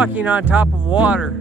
walking on top of water.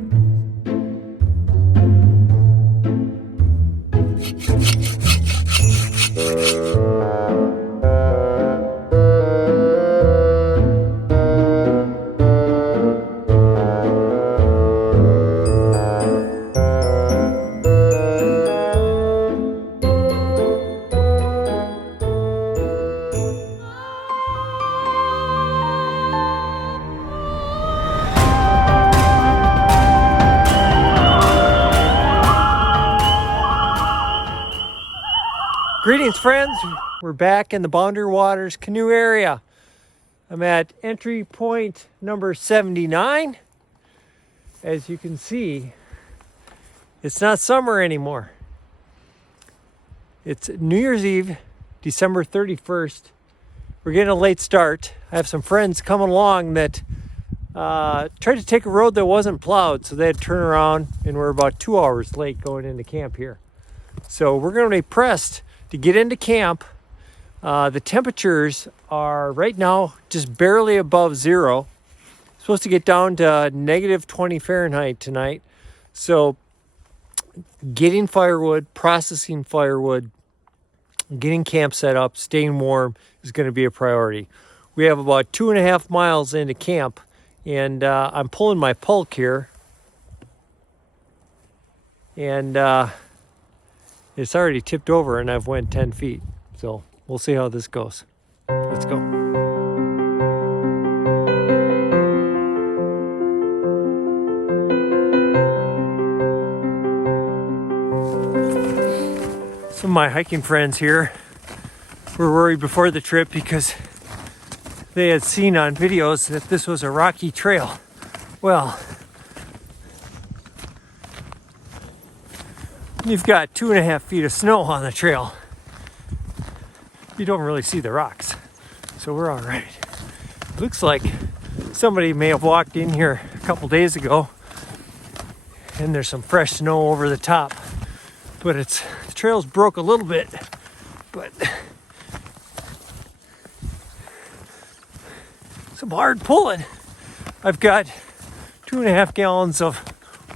Greetings, friends. We're back in the Boundary Waters Canoe area. I'm at entry point number 79. As you can see, it's not summer anymore. It's New Year's Eve, December 31st. We're getting a late start. I have some friends coming along that tried to take a road that wasn't plowed, so they had to turn around, and we're about 2 hours late going into camp here. So we're going to be pressed to get into camp. The temperatures are right now just barely above zero. Supposed to get down to negative 20 Fahrenheit tonight. So getting firewood, processing firewood, getting camp set up, staying warm is going to be a priority. We have about 2.5 miles into camp, and I'm pulling my pulk here. And it's already tipped over and I've went 10 feet. So we'll see how this goes. Let's go. Some of my hiking friends here were worried before the trip because they had seen on videos that this was a rocky trail. Well, you've got 2.5 feet of snow on the trail. You don't really see the rocks, so we're all right. Looks like somebody may have walked in here a couple days ago and there's some fresh snow over the top, but the trail's broke a little bit, but some hard pulling. I've got 2.5 gallons of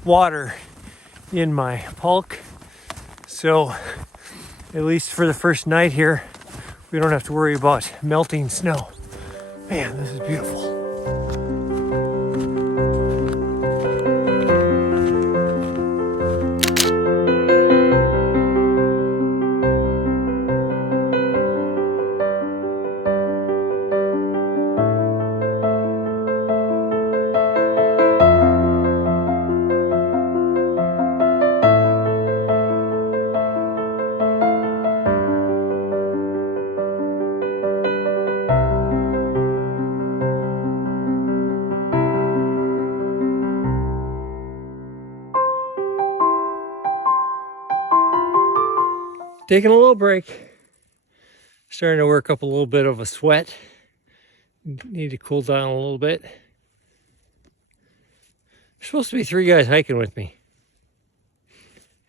water in my pulk. So, at least for the first night here, we don't have to worry about melting snow. Man, this is beautiful. Taking a little break. Starting to work up a little bit of a sweat. Need to cool down a little bit. There's supposed to be 3 guys hiking with me.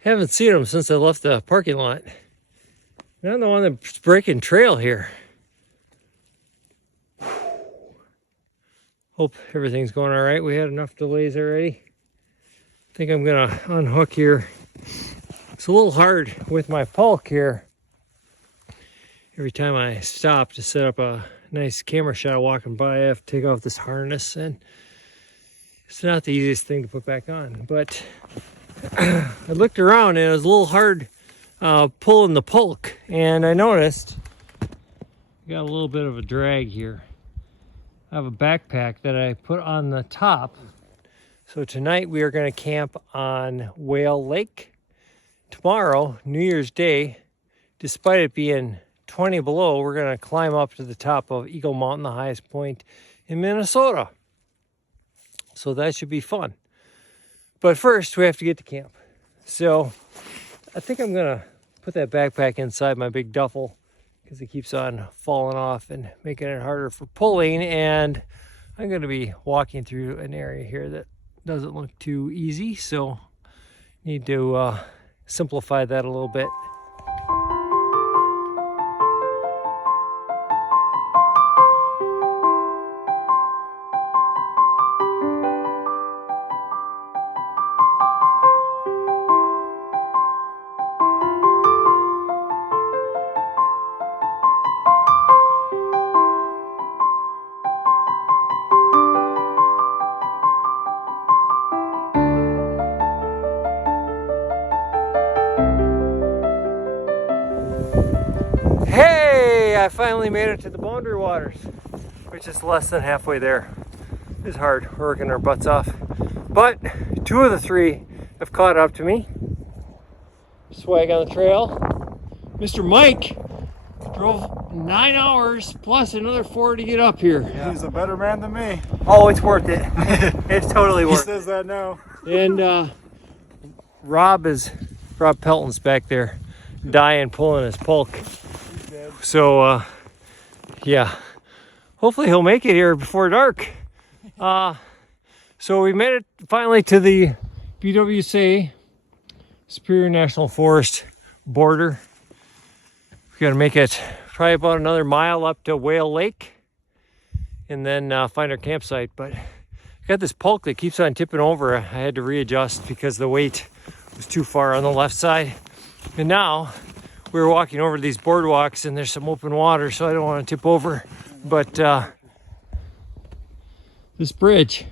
Haven't seen them since I left the parking lot. I'm the one that's breaking trail here. Hope everything's going all right. We had enough delays already. I think I'm gonna unhook here. It's a little hard with my pulk here. Every time I stop to set up a nice camera shot walking by, I have to take off this harness, and it's not the easiest thing to put back on. But I looked around and it was a little hard pulling the pulk, and I noticed I got a little bit of a drag here. I have a backpack that I put on the top. So tonight we are going to camp on Whale Lake. Tomorrow, New Year's Day, despite it being 20 below, we're going to climb up to the top of Eagle Mountain, the highest point in Minnesota. So that should be fun. But first, we have to get to camp. So I think I'm going to put that backpack inside my big duffel because it keeps on falling off and making it harder for pulling. And I'm going to be walking through an area here that doesn't look too easy. So need to simplify that a little bit. I finally made it to the boundary waters, which is less than halfway there. It's hard, we're working our butts off. But 2 of the 3 have caught up to me. Swag on the trail. Mr. Mike drove 9 hours plus another 4 to get up here. Yeah. He's a better man than me. Oh, it's worth it. It's totally worth it. He says that now. And Rob Pelton's back there dying, pulling his pulk. So yeah, hopefully he'll make it here before dark. So we made it finally to the BWCA Superior National Forest border. We got to make it probably about another mile up to Whale Lake and then find our campsite. But I got this pulk that keeps on tipping over. I had to readjust because the weight was too far on the left side. And now we were walking over these boardwalks and there's some open water, so I don't want to tip over. But this bridge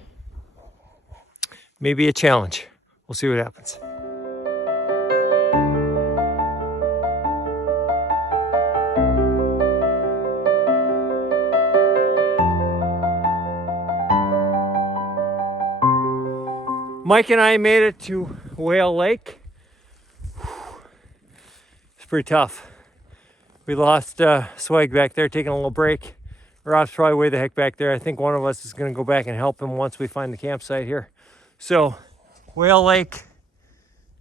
may be a challenge. We'll see what happens. Mike and I made it to Whale Lake. It's pretty tough. We lost Swag back there, taking a little break. Rob's probably way the heck back there. I think one of us is going to go back and help him once we find the campsite here. So, Whale Lake,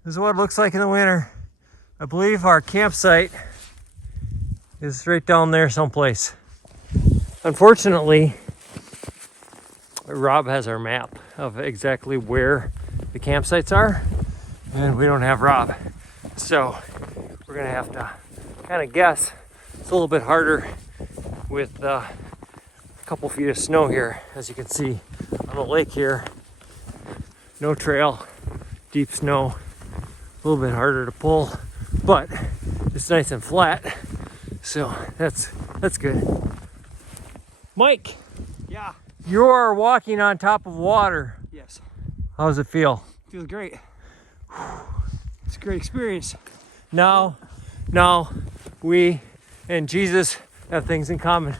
this is what it looks like in the winter. I believe our campsite is right down there someplace. Unfortunately, Rob has our map of exactly where the campsites are, and we don't have Rob. So, we're going to have to kind of guess. It's a little bit harder with a couple feet of snow here, as you can see on the lake here. No trail, deep snow, a little bit harder to pull, but it's nice and flat, so that's good. Mike, Yeah. you are walking on top of water. Yes. How does it feel? Feels great. It's a great experience. Now, we and Jesus have things in common.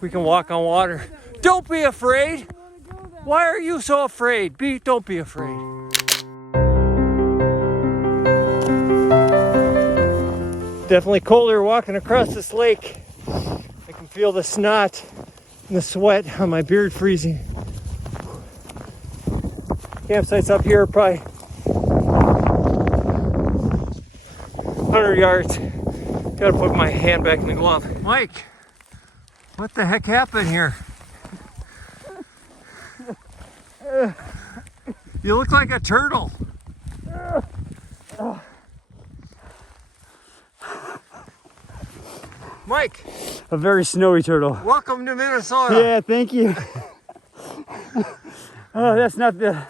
We can walk on water. Don't be afraid. Why are you so afraid? Don't be afraid. Definitely colder walking across this lake. I can feel the snot and the sweat on my beard freezing. Campsite's up here, probably 100 yards. Gotta put my hand back in the glove. Mike, what the heck happened here? You look like a turtle. Mike, A very snowy turtle. welcome to Minnesota. Yeah, thank you. Oh, that's not the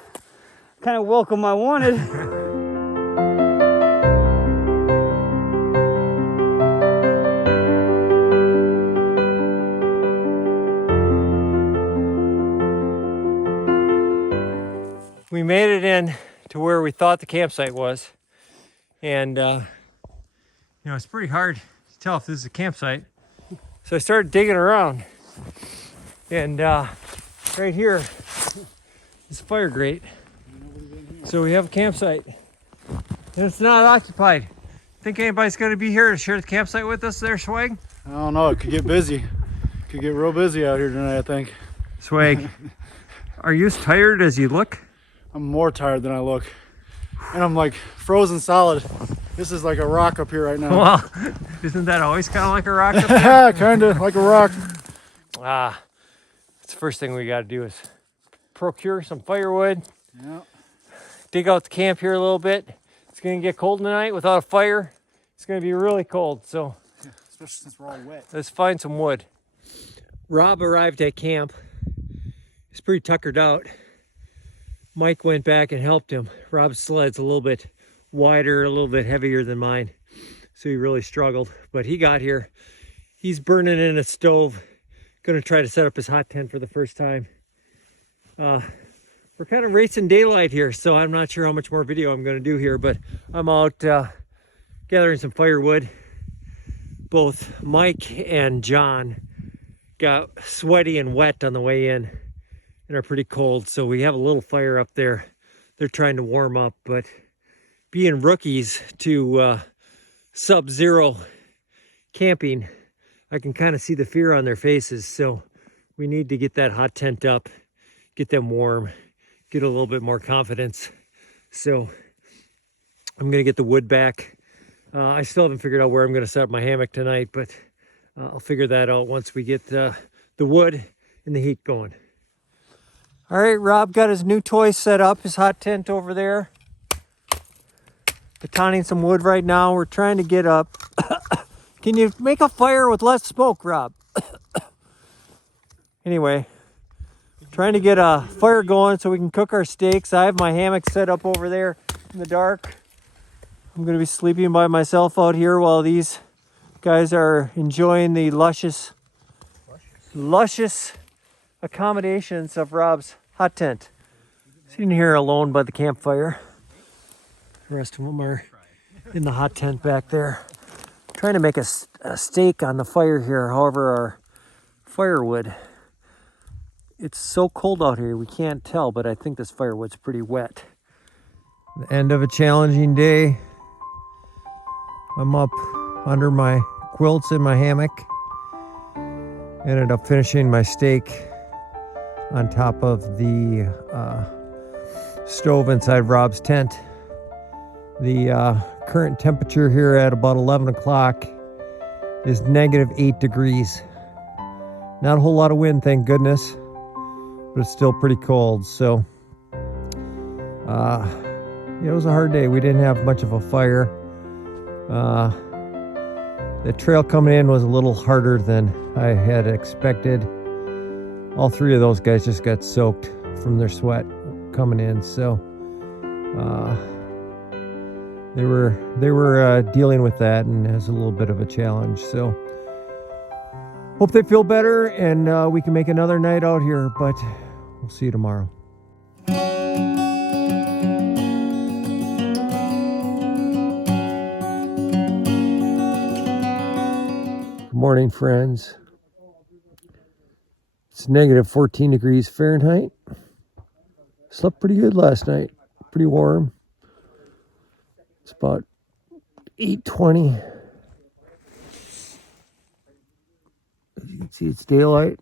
kind of welcome I wanted. We made it in to where we thought the campsite was, and it's pretty hard to tell if this is a campsite. So I started digging around, and right here is a fire grate. So we have a campsite, and it's not occupied. Think anybody's going to be here to share the campsite with us there, Swag? I don't know, it could get busy. Could get real busy out here tonight, I think. Swag, are you as tired as you look? I'm more tired than I look. And I'm like frozen solid. This is like a rock up here right now. Well, isn't that always kind of like a rock up there? Yeah, kind of like a rock. That's the first thing we got to do is procure some firewood. Yeah. Dig out the camp here a little bit. It's going to get cold tonight without a fire. It's going to be really cold, so Especially since we're all wet. let's find some wood. Rob arrived at camp. He's pretty tuckered out. Mike went back and helped him. Rob's sled's a little bit wider, a little bit heavier than mine, so he really struggled. But he got here. He's burning in a stove. Going to try to set up his hot tent for the first time. We're kind of racing daylight here, so I'm not sure how much more video I'm going to do here, but I'm out gathering some firewood. both Mike and John got sweaty and wet on the way in and are pretty cold. So we have a little fire up there. They're trying to warm up, but being rookies to sub-zero camping, I can kind of see the fear on their faces. So we need to get that hot tent up, get them warm, get a little bit more confidence. So I'm gonna get the wood back. I still haven't figured out where I'm gonna set up my hammock tonight, but I'll figure that out once we get the wood and the heat going. All right, Rob got his new toy set up, his hot tent over there. Batoning some wood right now. We're trying to get up. Can you make a fire with less smoke, Rob? Anyway, trying to get a fire going so we can cook our steaks. I have my hammock set up over there in the dark. I'm going to be sleeping by myself out here while these guys are enjoying the luscious accommodations of Rob's hot tent. Sitting here alone by the campfire. The rest of them are in the hot tent back there. Trying to make a steak on the fire here. However, our firewood, it's so cold out here we can't tell, but I think this firewood's pretty wet. The end of a challenging day. I'm up under my quilts in my hammock. Ended up finishing my steak on top of the stove inside Rob's tent. The current temperature here at about 11 o'clock is -8 degrees. Not a whole lot of wind, thank goodness, but it's still pretty cold. So it was a hard day. We didn't have much of a fire. The trail coming in was a little harder than I had expected. All three of those guys just got soaked from their sweat coming in, so they were dealing with that, and it was a little bit of a challenge. So hope they feel better and we can make another night out here, but we'll see you tomorrow. Good morning, friends. It's -14 degrees Fahrenheit. Slept pretty good last night. Pretty warm. It's about 8:20. As you can see, it's daylight.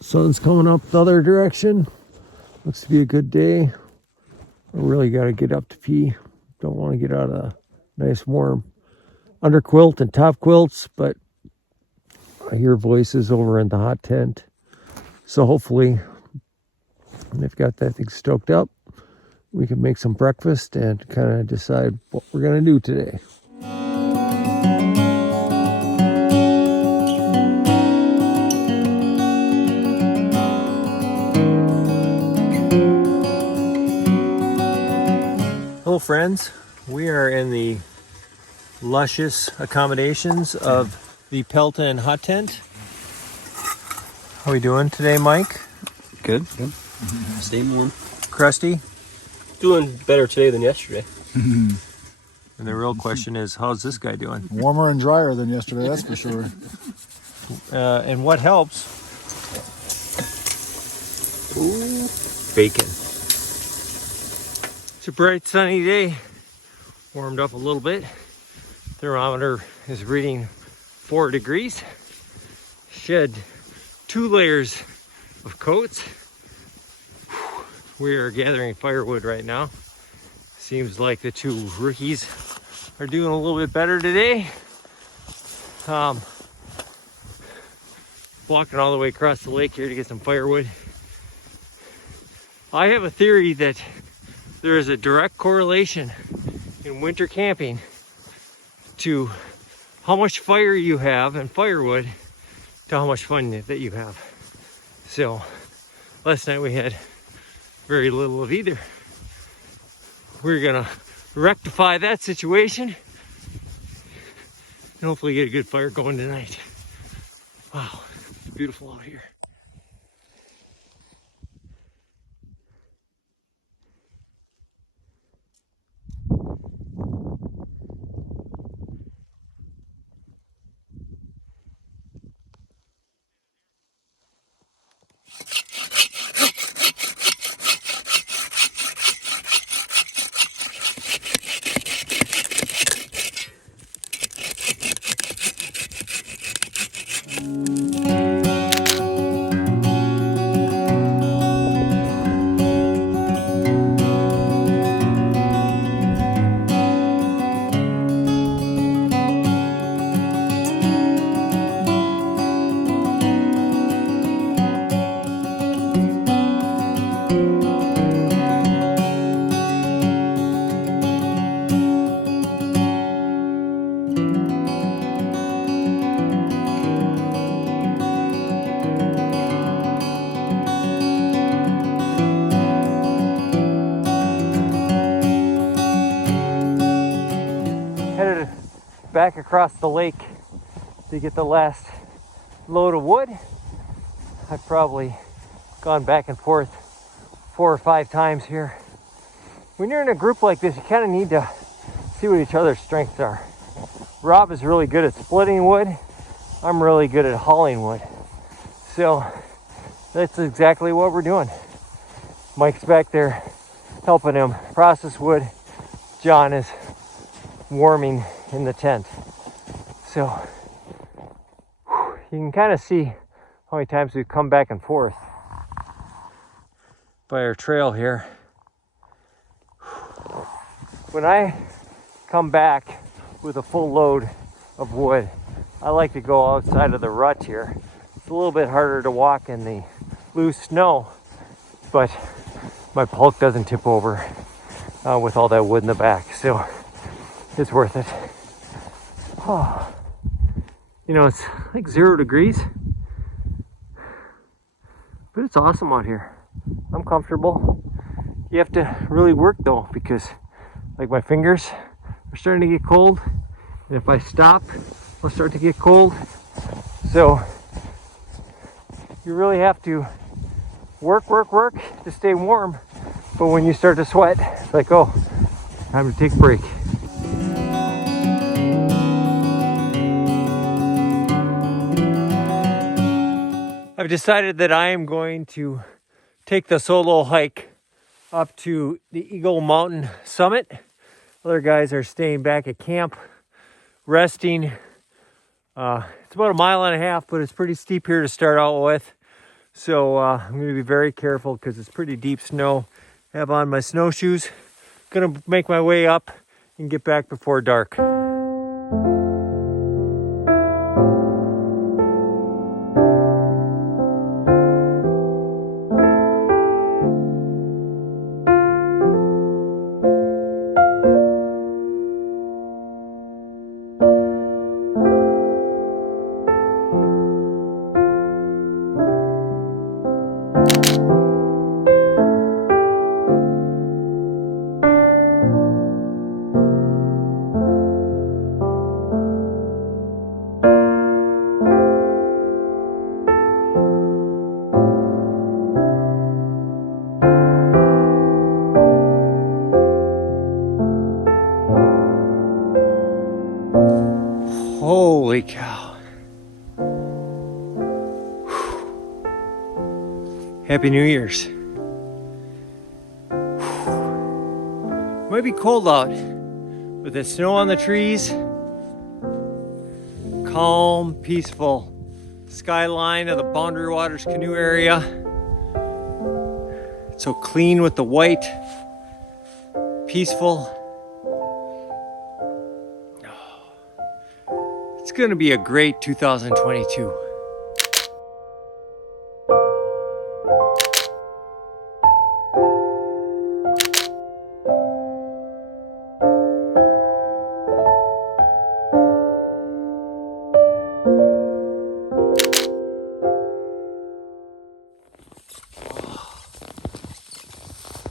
Sun's coming up the other direction. Looks to be a good day. I really got to get up to pee. Don't want to get out of the nice warm under quilt and top quilts, but I hear voices over in the hot tent. So hopefully they've got that thing stoked up. We can make some breakfast and kind of decide what we're going to do today. Hello, friends. We are in the luscious accommodations of the Pelton hot tent. How are we doing today, Mike? Good. Staying warm. Crusty? Doing better today than yesterday. And the real question is, how's this guy doing? Warmer and drier than yesterday, that's for sure. And what helps? Ooh. Bacon. It's a bright sunny day. Warmed up a little bit. Thermometer is reading 4 degrees. Shed 2 layers of coats. We are gathering firewood right now. Seems like the 2 rookies are doing a little bit better today. Walking all the way across the lake here to get some firewood. I have a theory that there is a direct correlation in winter camping to how much fire you have and firewood to how much fun that you have. So last night we had very little of either. We're gonna rectify that situation and hopefully get a good fire going tonight. Wow, it's beautiful out here. back across the lake to get the last load of wood. I've probably gone back and forth 4 or 5 times here. When you're in a group like this, you kind of need to see what each other's strengths are. Rob is really good at splitting wood. I'm really good at hauling wood. So that's exactly what we're doing. Mike's back there helping him process wood. John is warming in the tent. So you can kind of see how many times we've come back and forth by our trail here. When I come back with a full load of wood, I like to go outside of the rut here. It's a little bit harder to walk in the loose snow, but my pulk doesn't tip over with all that wood in the back, so it's worth it. Oh. You know, it's like 0 degrees, but it's awesome out here. I'm comfortable. You have to really work though, because like my fingers are starting to get cold, and if I stop, I'll start to get cold. So you really have to work to stay warm. But when you start to sweat, it's like, oh, time to take a break. I've decided that I am going to take the solo hike up to the Eagle Mountain summit. Other guys are staying back at camp, resting. It's about 1.5 miles, but it's pretty steep here to start out with. So I'm going to be very careful because it's pretty deep snow. I have on my snowshoes. Going to make my way up and get back before dark. Holy cow. Happy New Year's. Might be cold out with the snow on the trees. Calm, peaceful skyline of the Boundary Waters Canoe area. It's so clean with the white. Peaceful. It's going to be a great 2022.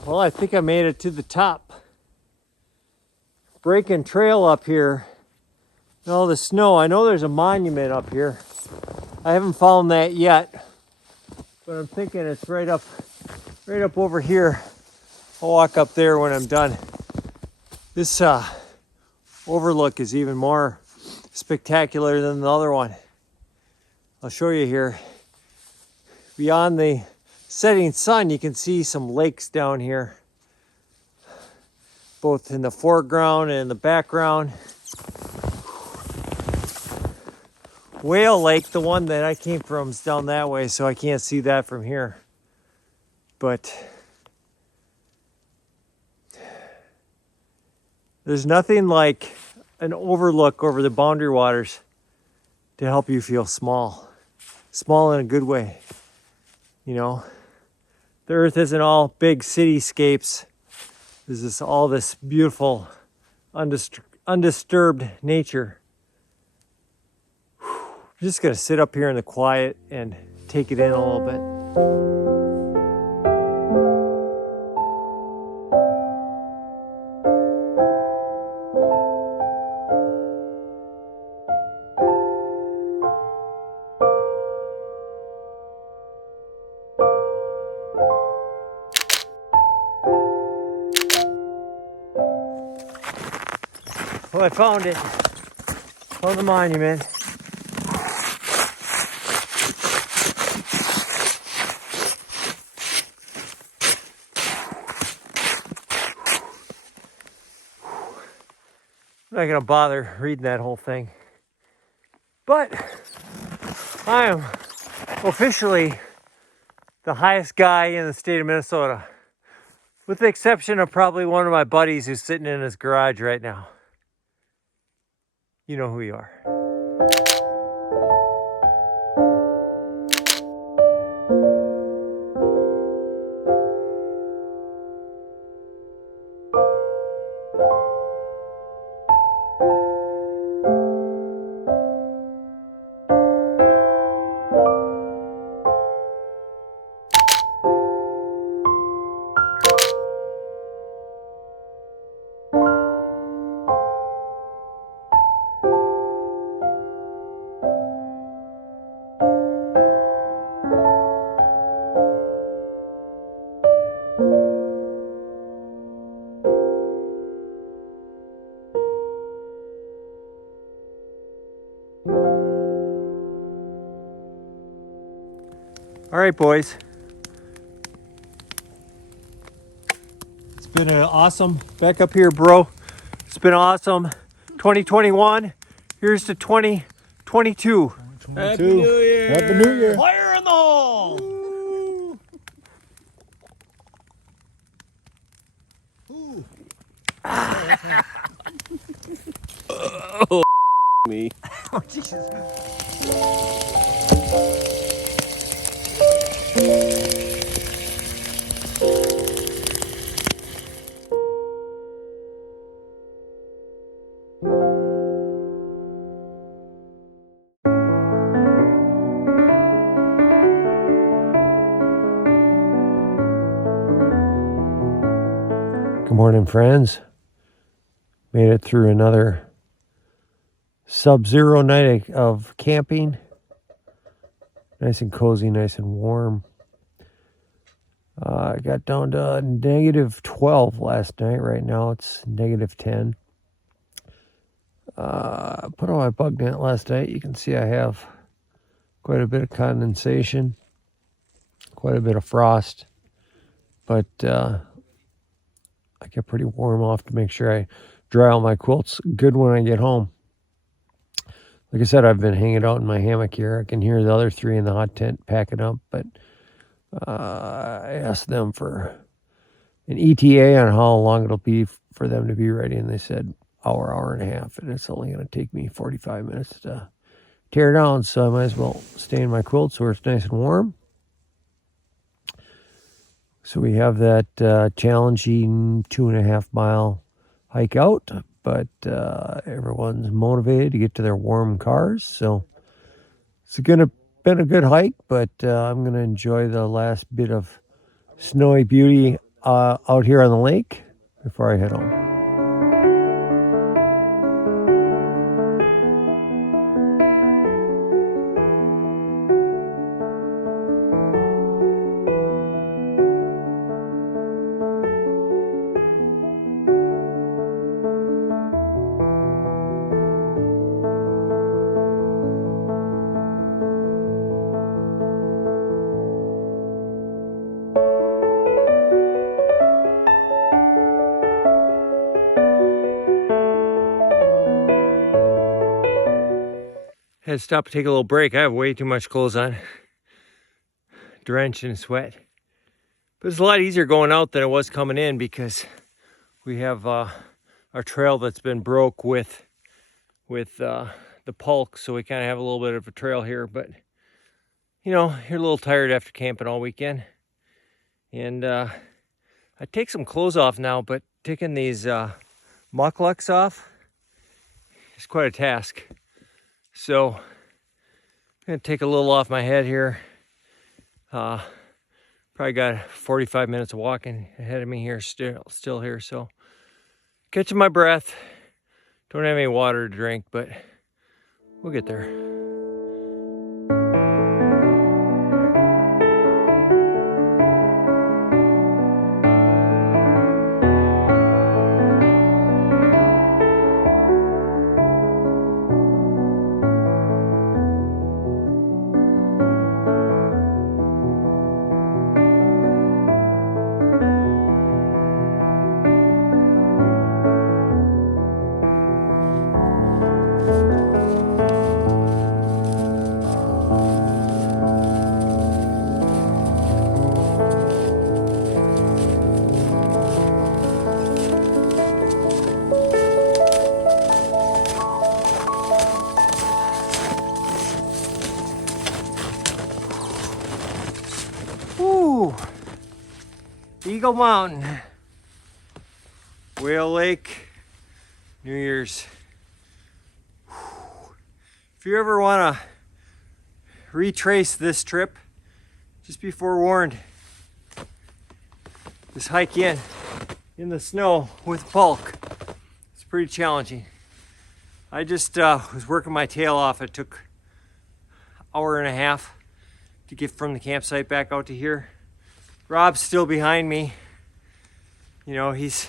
Well, I think I made it to the top. Breaking trail up here. All the snow. I know there's a monument up here. I haven't found that yet, but I'm thinking it's right up over here. I'll walk up there when I'm done. This overlook is even more spectacular than the other one. I'll show you here. Beyond the setting sun, you can see some lakes down here, both in the foreground and the background. Whale Lake, the one that I came from, is down that way, so I can't see that from here. But there's nothing like an overlook over the Boundary Waters to help you feel small. Small in a good way. You know, the earth isn't all big cityscapes. There's all this beautiful, undisturbed nature. I'm just going to sit up here in the quiet and take it in a little bit. Well, I found it. Found the monument. I'm not gonna bother reading that whole thing. But I am officially the highest guy in the state of Minnesota. With the exception of probably one of my buddies who's sitting in his garage right now. You know who you are. All right, boys. It's been an awesome, back up here, bro. It's been awesome. 2021. Here's to 2022. Happy New Year! Happy New Year! Fire in the hole! Oh, me. Oh, Jesus. Good morning, friends. Made it through another sub-zero night of camping. Nice and cozy, nice and warm. I got down to negative 12 last night. Right now it's negative 10. Put on my bug net last night. You can see I have quite a bit of condensation, quite a bit of frost, but I get pretty warm off to make sure I dry all my quilts good when I get home. Like I said, I've been hanging out in my hammock here. I can hear the other three in the hot tent packing up, but I asked them for an ETA on how long it'll be for them to be ready, and they said hour and a half, and it's only going to take me 45 minutes to tear down, so I might as well stay in my quilts where it's nice and warm. So we have that challenging 2.5 mile hike out, but everyone's motivated to get to their warm cars, so it's been a good hike, but I'm going to enjoy the last bit of snowy beauty out here on the lake before I head home. Had to stop and take a little break. I have way too much clothes on. Drenched in sweat. But it's a lot easier going out than it was coming in because we have our trail that's been broke with the pulk. So we kind of have a little bit of a trail here. But, you know, you're a little tired after camping all weekend. And I take some clothes off now, but taking these mucklucks off is quite a task. So I'm gonna take a little off my head here. Probably got 45 minutes of walking ahead of me here, still here. So catching my breath. Don't have any water to drink, but we'll get there. Eagle Mountain, Whale Lake, New Year's. If you ever want to retrace this trip, just be forewarned. This hike in the snow with bulk, it's pretty challenging. I just was working my tail off. It took an hour and a half to get from the campsite back out to here. Rob's still behind me. You know, he's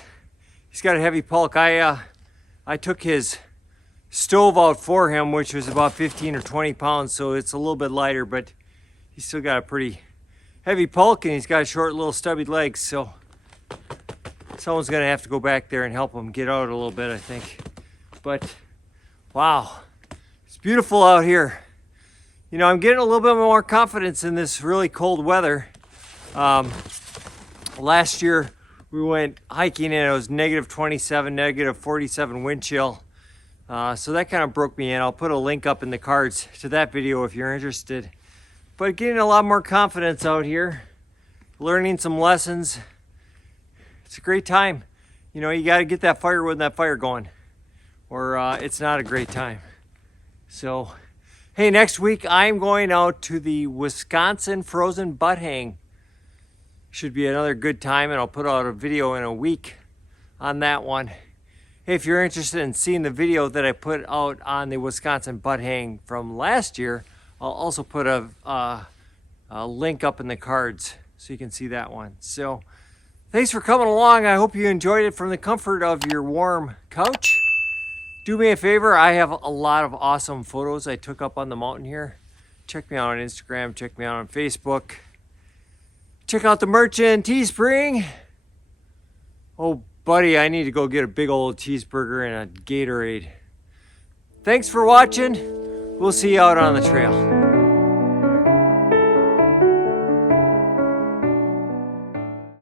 got a heavy bulk. I took his stove out for him, which was about 15 or 20 pounds, so it's a little bit lighter, but he's still got a pretty heavy bulk, and he's got short little stubby legs, so someone's gonna have to go back there and help him get out a little bit, I think. But wow, it's beautiful out here. You know, I'm getting a little bit more confidence in this really cold weather. Last year we went hiking and it was negative 27, negative 47 wind chill. So that kind of broke me in. I'll put a link up in the cards to that video if you're interested. But getting a lot more confidence out here, learning some lessons. It's a great time. You know, you got to get that firewood and that fire going, or it's not a great time. So, hey, next week I'm going out to the Wisconsin Frozen Butt Hang. Should be another good time, and I'll put out a video in a week on that one. Hey, if you're interested in seeing the video that I put out on the Wisconsin Butt Hang from last year, I'll also put a link up in the cards so you can see that one. So, thanks for coming along. I hope you enjoyed it from the comfort of your warm couch. Do me a favor, I have a lot of awesome photos I took up on the mountain here. Check me out on Instagram, check me out on Facebook. Check out the merch in Teespring. Oh, buddy, I need to go get a big old cheeseburger and a Gatorade. Thanks for watching. We'll see you out on the trail.